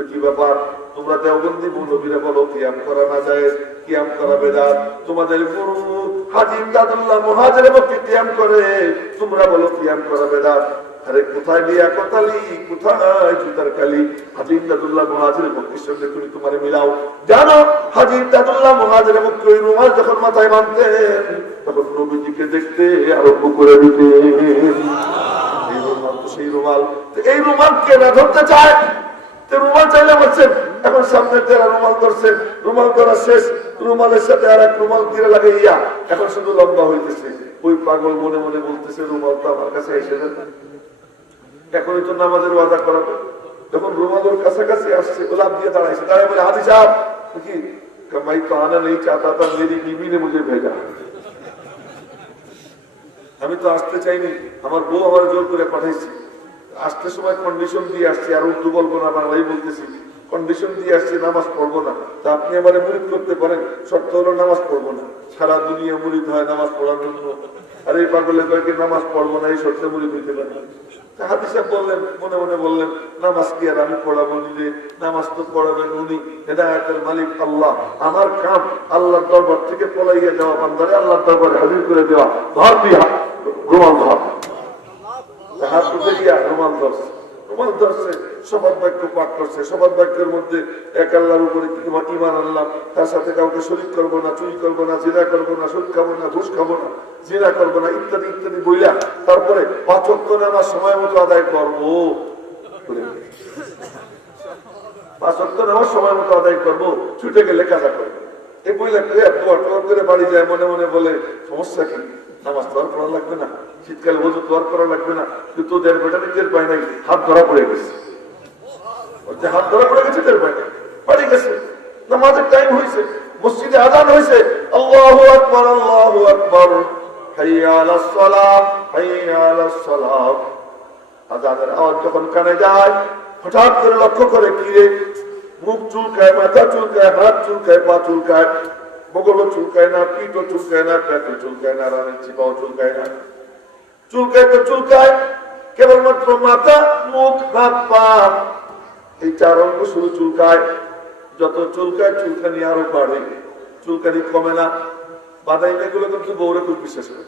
কি ব্যাপার? তোমরা দেওবন্দি মৌলবীরা বলো, কিয়াম করা না যায়, কিয়াম করা বেদাত। তোমাদের গুরু হাজি ইমদাদুল্লাহ মুহাজির মক্কে কিয়াম করে। তোমরা বলো, কিয়াম করা বেদাত। আরে কোথায় কোথায় জুতার কালি? সঙ্গে তুমি মিলাও। জানো ওই রুমাল যখন মাথায় তখন নবীজিকে দেখতে দিতেন। এই রুমাল সেই রুমাল। এই রুমাল কে না ধরতে চায়? রুমাল চাইলে বলছেন এখন সামনের রুমাল রুমাল ধরা শেষ। রুমালের সাথে আর এক রুমাল এখন শুধু লম্বা হইতেছে। ওই পাগল মনে মনে বলতেছে, রুমাল তো আমার কাছে এসে তো নামাজের ওয়াদা যখন রুমাল ওর কাছাকাছি আসছে গোলাপ দিয়ে দাঁড়াইছে। দাঁড়ায় বলে সাহ ভাই তো আনা নেই চাতা মেরি নে মুঝে ভেজা। আমি তো আসতে চাইনি। আমার বউ আমার জোর করে পাঠাইছি। আসতে সময় কন্ডিশন দিয়ে আসছি, আর উর্দু বলব না, বাংলাই বলতেছি। কন্ডিশন দিয়ে আসছি, নামাজ পড়ব না। তা আপনি আমার মুরিদ করতে পারেন, শর্ত হলো নামাজ পড়ব না। সারা দুনিয়া মুরিদ হয় নামাজ পড়ার জন্য। আর এই পাগলে কয়েকদিন নামাজ পড়ব না, এই শর্তে মুরিদ হইতে পারে আল্লাহ। আল্লাহর দরবার থেকে পলাইয়া যাওয়া, বান্দারে আল্লাহর দরবারে হাজির করে দেওয়া। ধর তারপরে পাঁচ অক্ট নামাজ সময় মতো আদায় করব। বলে। পাঁচ অক্ট নামাজ সময় মতো আদায় করব, ছুটে গেলে কাজা করব। এই বইলা করে করে বাড়ি যায়, মনে মনে বলে, সমস্যা কি? নামাজ তো আর পড়া লাগবে না, শীতকালে ওজু তো আর করা লাগবে না, কিন্তু তোদের বেটা টের পায় নাই, হাত ধরা পড়ে গেছে। হাত ধরা পড়ে গেছে, টের পায় নাই, বাড়ি গেছে। নামাজের টাইম হয়েছে মসজিদে আজান হয়েছে আল্লাহু আকবার আল্লাহু আকবার। হঠাৎ করে লক্ষ্য করে কি রে? মুখ চুলকায়, মাথা চুলকায়, হাত চুলকায়, পা চুলকায়। বগলও চুলকায় না, পিঠও চুলকায় না পেটও চুলকায় না, রানের চিপাও চুলকায় না। চুলকায় তো চুলকায়, কেবলমাত্র মাথা, মুখ, হাত, পা। এই চার অঙ্গ শুধু চুলকায়। যত চুলকায়, চুলকানি আরও বাড়ে। চুলকানি কমে না। বাদাই না এগুলো কিন্তু বউরে খুব বিশ্বাস করে।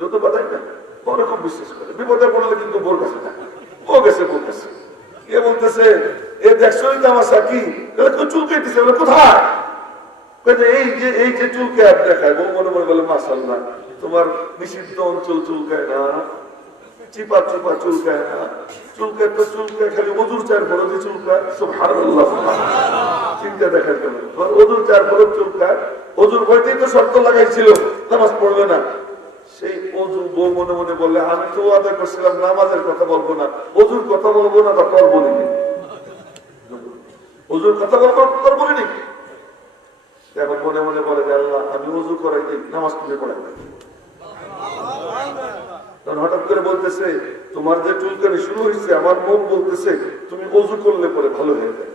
যত বাদাই না বউরে খুব বিশ্বাস করে। বিপদে পড়লে কিন্তু বোর কাছে না ও গেছে বোর কাছে এ বলতেছে, এ দেখছোই তামাশা কি চুলকাইতেছে কোথায়? বউ মনে মনে না না অজুর শর্ত লাগাইছিল, নামাজ পড়বে না। সেই অজু বউ মনে মনে বললে আমি তো আদায় করছিলাম, নামাজের কথা বলব না অজুর কথা বলব না, তা তোর বলিনি। অজুর কথা বলব তোর বলিনি। মনে মনে বলে আল্লাহ, আমি উজু করাই দিই, নামাজ তুমি পড়াই হঠাৎ করে বলতেছে, তোমার যে চুলকানি শুরু হয়েছে, আমার মন বলতেছে, তুমি অজু করলে পরে ভালো হয়ে যায়।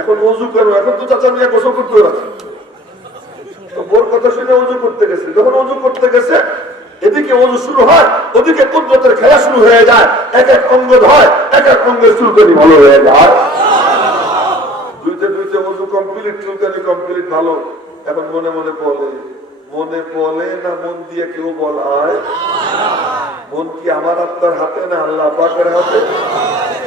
এখন অজু করো, এখন তো চাচা গোসল করতে তো বোর কথা শুনে অজু করতে গেছে। যখন অজু করতে গেছে, এদিকে অজু শুরু হয়, ওদিকে কুদরতের খেলা শুরু হয়ে যায়। এক এক অঙ্গ হয় এক এক অঙ্গের চুলকানি ভালো হয়ে যায়। অজু কমপ্লিট চুলকানি কমপ্লিট ভালো এখন মনে মনে বলে মনে বলে না মন দিয়ে কেউ বলায় মন কি আমার আপনার হাতে না আল্লাহ পাকের হাতে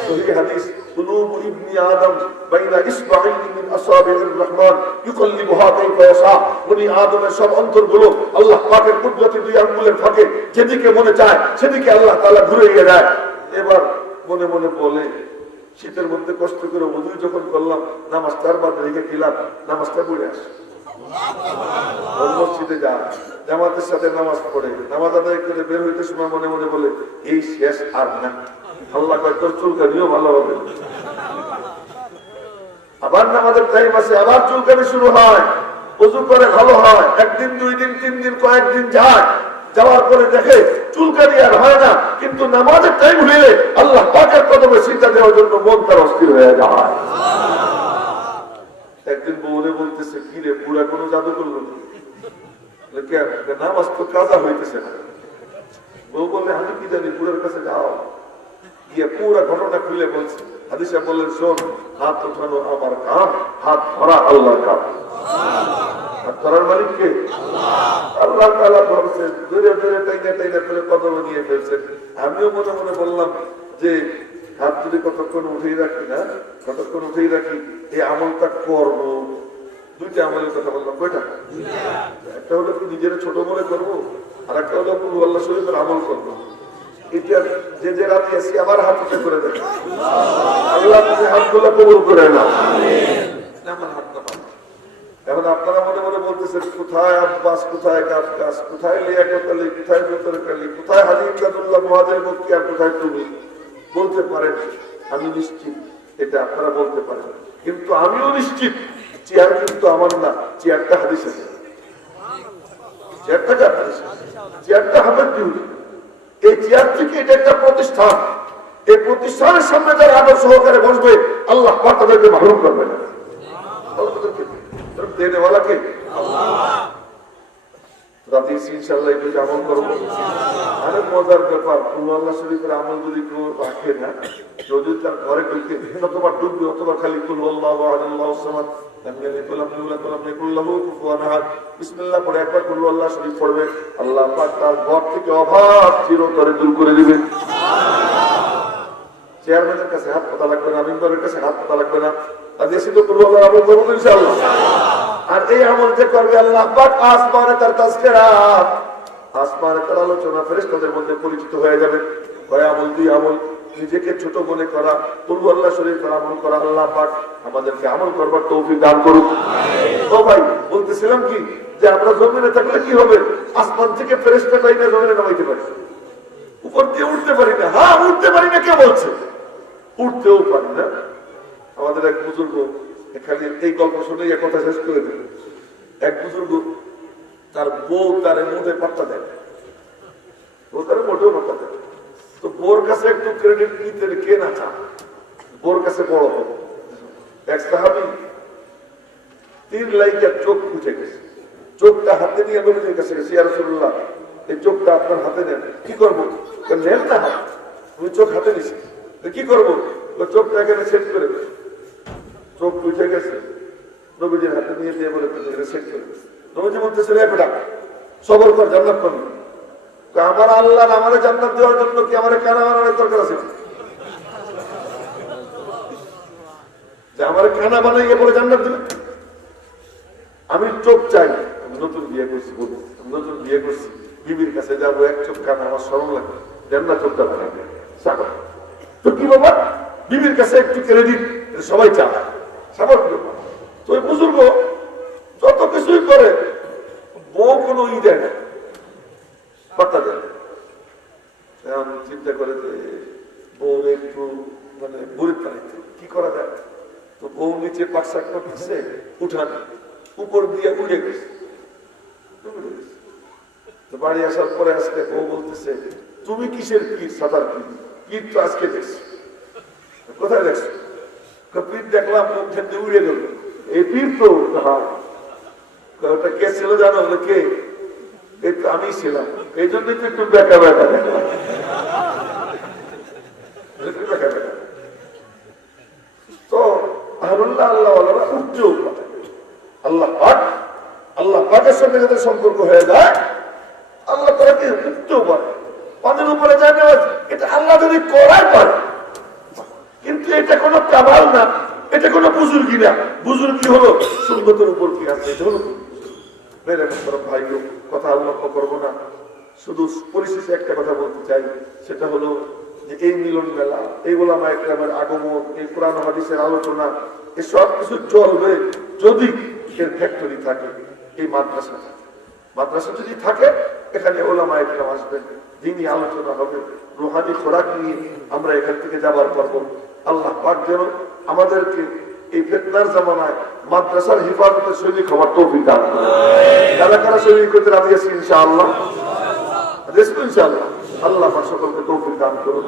সহি হাদিস قلوب ابن آدم بين إصبعين من أصابع الرحمن يقلبها كيف يشاء উনি আদমের সব অন্তরগুলো আল্লাহ পাকের কুদরতি দুই আঙ্গুলের ফাঁকে যেদিকে মনে চায় সেদিকে আল্লাহ তাআলা ঘুরে গিয়ে দেয় এবার মনে মনে বলে শীতের মধ্যে কষ্ট করে মধুই যখন করলাম নামাজ চার বাদ রেখে গেলাম নামাজটা পড়ে আসে। চুলকানিও ভালো হবে। আবার নামাজের টাইম আবার চুলকানি শুরু হয়। উজু করে ভালো হয়। একদিন, দুই দিন, তিন দিন, কয়েকদিন যায়। যাওয়ার পরে দেখে চুলকানি আর হয় না। কিন্তু নামাজের টাইম হইলে আল্লাহ পাকের কদমে সিদ্ধা দেওয়ার জন্য মন তার অস্থির হয়ে যায়। একদিন বউরে বলতেছে, কি রে, বুড়া কোনো জাদু করল? নামাজ তো কাজা হইতেছে না। বউ বললে, আমি কি জানি, বুড়ার কাছে যাও। গিয়ে পুরা ঘটনা খুলে বলছে। হাদিসা বললেন, শোন, হাত উঠানো আমার কাম, হাত ধরা আল্লাহর কাম। হাত ধরার মালিক কে? আল্লাহ। তাআলা ধরছে ধরে ধরে টাইনা টাইনা করে কদম নিয়ে ফেলছেন আমিও মনে মনে বললাম যে হাত যদি কতক্ষণ উঠেই রাখি না কতক্ষণ উঠেই রাখি এই আমলটা করব। দুইটা আমলের কথা বললাম কয়টা? একটা হলো কি নিজের ছোট মনে করব আর একটা হলো কুলু আল্লাহ শরীফের আমল করব। এটা যে যে রাতে আছি আমার হাত উঠে করে দেয়। আল্লাহ হাতগুলো কবুল করে না আমার পাবো এখন আপনারা মনে মনে বলতেছেন, কোথায় আব্বাস, কোথায় গাছ কোথায় লিয়াকত আলী কোথায় বেতর আলী কোথায় হাজি ইমদাদুল্লাহ মহাজের মুক্তি আর কোথায় তুমি? বলতে পারেন, আমি নিশ্চিত, এটা আপনারা বলতে পারেন। কিন্তু আমিও নিশ্চিত, চেয়ার কিন্তু আমার না, চেয়ারটা হাদিসে চেয়ারটা কার হাদিসে চেয়ারটা হাবের দিউলি এই চেয়ার থেকে এটা একটা প্রতিষ্ঠান। এই প্রতিষ্ঠানের সামনে যারা আদর সহকারে বসবে, আল্লাহ তাদেরকে মাহরুম করবে না দেনেওয়ালাকে রাতে ব্যাপার, আল্লাহ তার ঘরে থেকে অভাব চিরতরে দূর করে দিবে। চেয়ারম্যানের কাছে হাত পাতা লাগবে না, মেম্বারের কাছে হাত পাতা লাগবে না। আজ তো করব আর এই আমল যে করবে আল্লাহ আসমানে তার তাজকেরা, আসমানে তার আলোচনা ফেরেশতাদের মধ্যে পরিচিত হয়ে যাবে। কয় আমল, দুই আমল, নিজেকে ছোট মনে করা পূর্ব আল্লাহ শরীফের আমল করা আল্লাহ পাক আমাদেরকে আমল করবার তৌফিক দান করুক। ও ভাই, বলতেছিলাম কি যে আমরা জমিনে থাকলে কি হবে? আসমান থেকে ফেরেশতা পাই না জমিনে নামাইতে পারি। উপর দিয়ে উঠতে পারি না। হ্যাঁ উঠতে পারি না, কে বলছে? উঠতেও পারি না। আমাদের এক বুজুর্গ খালি এই গল্প শুনে কথা শেষ করে দেবে। এক বুজুর্গ তার বউ তার মুখে পাত্তা দেয়। বউ তার মোটেও পাত্তা দেয়। তো বোর কাছে একটু ক্রেডিট নিতে কে না বোর কাছে বড় হবে এক সাহাবি তীর চোখ উঠে গেছে। চোখটা হাতে নিয়ে নবীজির এই চোখটা আপনার হাতে নেন। কি করব? নেন না হাত চোখ হাতে নিছি কি করব? চোখটা এখানে সেট করে দে। উঠে গেছে? নবীজির হাতে নিয়ে দিয়ে বলে। নবীজি বেটা, সবর কর, জান্নাত আমার আল্লাহ আমার জান্নাত দেওয়ার জন্য কি আমার কানা বানানোর দরকার আছে? আমার জান্নাত আমি চোখ চাই নতুন বিয়ে করছি নতুন বিয়ে করছি, বিবির কাছে যাব, এক চোখ কানা আমার সরল লাগে দেন না চোখটা বানাবে। তো কি বাবা বিবির কাছে একটু ক্রেডিট সবাই চায়। ব্যাপার তো ওই বুজুর্গ যত কিছুই করে, বউ কোনো ই দেয় না। পাত্তা দেয়। এখন চিন্তা করে যে বউ একটু মানে গরিব পানিতে কি করা যায়? তো বউ নিচে পাকশাক করতেছে উঠান। উপর দিয়ে উড়ে গেছে। তো বাড়ি আসার পরে আজকে বউ বলতেছে, তুমি কিসের পীর? সাঁতার পীর। পীর তো আজকে দেখছি। কোথায় দেখছ? পীর দেখলাম দিয়ে উড়ে গেল। এই পীর তো কে ছিল জানো? কে? তো আমি ছিলাম। এই জন্যই তো একটু বেকা বেকা আল্লাহ উঠতেও আল্লাহ আল্লাহ সঙ্গে সম্পর্ক হয়ে আল্লাহ উপরে এটা আল্লাহ যদি করাই পারে কিন্তু এটা কোনো কামাল না, এটা কোনো বুজুর্গি না। বুজুর্গি হলো সুন্দরের উপর কি আছে এটা হলো ভাইও কথা লক্ষ্য করব না। শুধু পরিশেষে একটা কথা বলতে চাই, সেটা হলো যে এই মিলন মেলা, এই ওলামা একরামের আগমন, এই কোরআন হাদিসের আলোচনা এই সব কিছু চলবে যদি এর ফ্যাক্টরি থাকে, এই মাদ্রাসা মাদ্রাসা যদি থাকে, এখানে ওলামা একরাম আসবেন দিনই আলোচনা হবে, রোহানি খোরাক নিয়ে আমরা এখান থেকে যাবার পারব আল্লাহ পাক যেন আমাদেরকে এই ফেতনার জামানায় মাদ্রাসার হেফাজতের সৈনিক হওয়ার তৌফিক দান। কারা কারা সৈনিক করতে রাজি আছি ইনশাআল্লাহ? ইনশাআল্লাহ। আল্লাহ সকলকে তৌফিক দান করুন।